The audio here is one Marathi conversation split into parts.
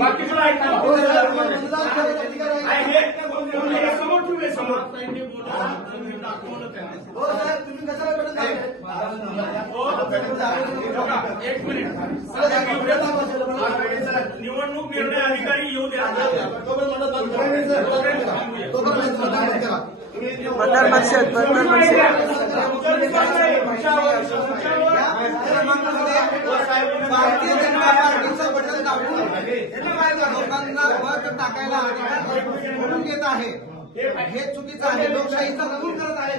बाकीचं ऐका समोर ठेवले समोर एक मिनिट निवडणूक निर्णय अधिकारी येऊ द्या मतदार मक्षद भारतीय जनता पार्टीचं बटन दाबून लोकांना मत टाकायला म्हणून घेत आहे हे चुकीचं आहे. लोकशाहीचा नमूद करत आहे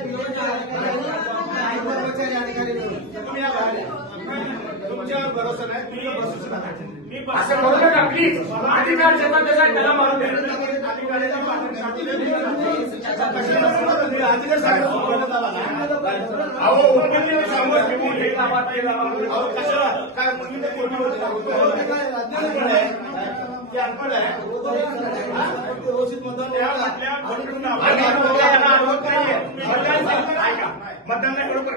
कर्मचारी अधिकारी तुमच्यावर भरोसा नाही तुम्ही भरोसा नाही असं करू नका प्लीज. अधिकार ज्याचा त्याचा त्याला मारून द्या. अहो उपनियम समोर ठेवून हे लावा ते लावा कशाला काय मुलीने अनपड आहे मतदान नाही बरोबर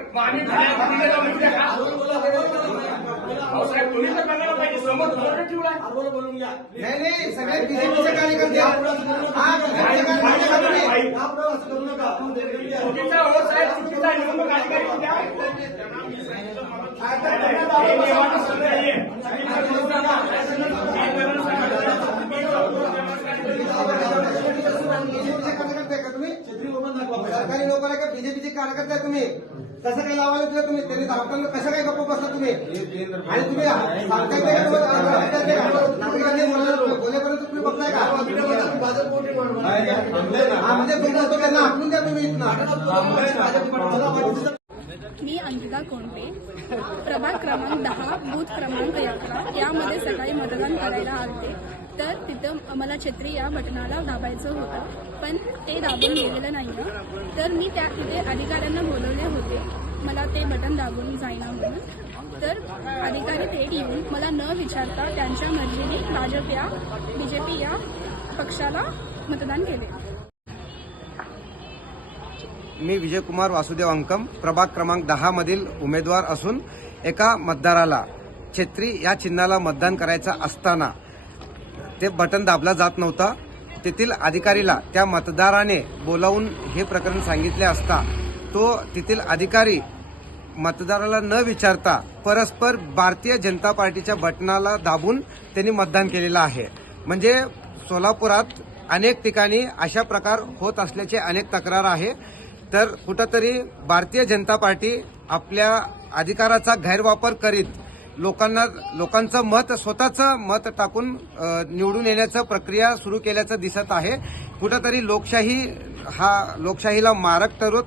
साहेब तुम्ही तर करायला पाहिजे समोर बोलून घ्या. नाही सगळे बीजेपीचे कार्यकर्ते चुकीचा हो साहेब चुकीचा निवडणूक अधिकारी द्या. सरकारी लोक आहे का बीजेपीचे कार्यकर्ते आहे तुम्ही कसं काही लावायला दिलं तुम्ही त्यांनी धावताना कसं काही गप्प बसला तुम्ही आणि तुम्ही बोलेपर्यंत तुम्ही बघताय का म्हणजे तुमचं त्यांना आखून द्या तुम्ही मी अंकिता कोंडे, प्रभाग क्रमांक 10, बूथ क्रमांक 11 यामध्ये सकाळी मतदान करायला आलते. तर तिथं मला छत्री या बटनाला दाबायचं होतं, पण ते दाबून गेलेलं नाही. तर मी तिथे अधिकाऱ्यांना बोलवले होते, मला ते बटन दाबून जाईना म्हणून. तर अधिकारी थेट येऊन मला न विचारता त्यांच्या मर्जीने बीजेपी या पक्षाला मतदान केले. मी विजयकुमार वासुदेव अंकम, प्रभाग क्रमांक 10 मधील उमेदवार असून एका मतदाराला छत्री या चिन्हाला मतदान करायचं असताना ते बटन दाबला जात नव्हतं. तेथील अधिकारीला त्या मतदाराने बोलावून हे प्रकरण सांगितले असता तो तेथील अधिकारी मतदाराला न विचारता परस्पर भारतीय जनता पार्टीच्या बटनाला दाबून त्यांनी मतदान केलेलं आहे. म्हणजे सोलापुरात अनेक ठिकाणी अशा प्रकार होत असल्याचे अनेक तक्रार आहे. तर कुठंतरी भारतीय जनता पार्टी आपल्या अधिकाराचा गैरवापर करीत लोकांचं मत स्वतःचं मत टाकून निवडून येण्याचं प्रक्रिया सुरू केल्याचं दिसत आहे. कुठंतरी लोकशाहीला मारक ठरवत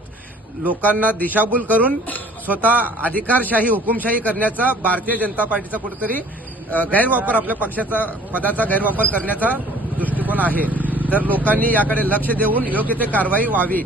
लोकांना दिशाभूल करून स्वतः अधिकारशाही हुकुमशाही करण्याचा भारतीय जनता पार्टीचा कुठेतरी गैरवापर आपल्या पक्षाचा पदाचा गैरवापर करण्याचा दृष्टिकोन आहे. तर लोकांनी याकडे लक्ष देऊन योग्य ते कारवाई व्हावी.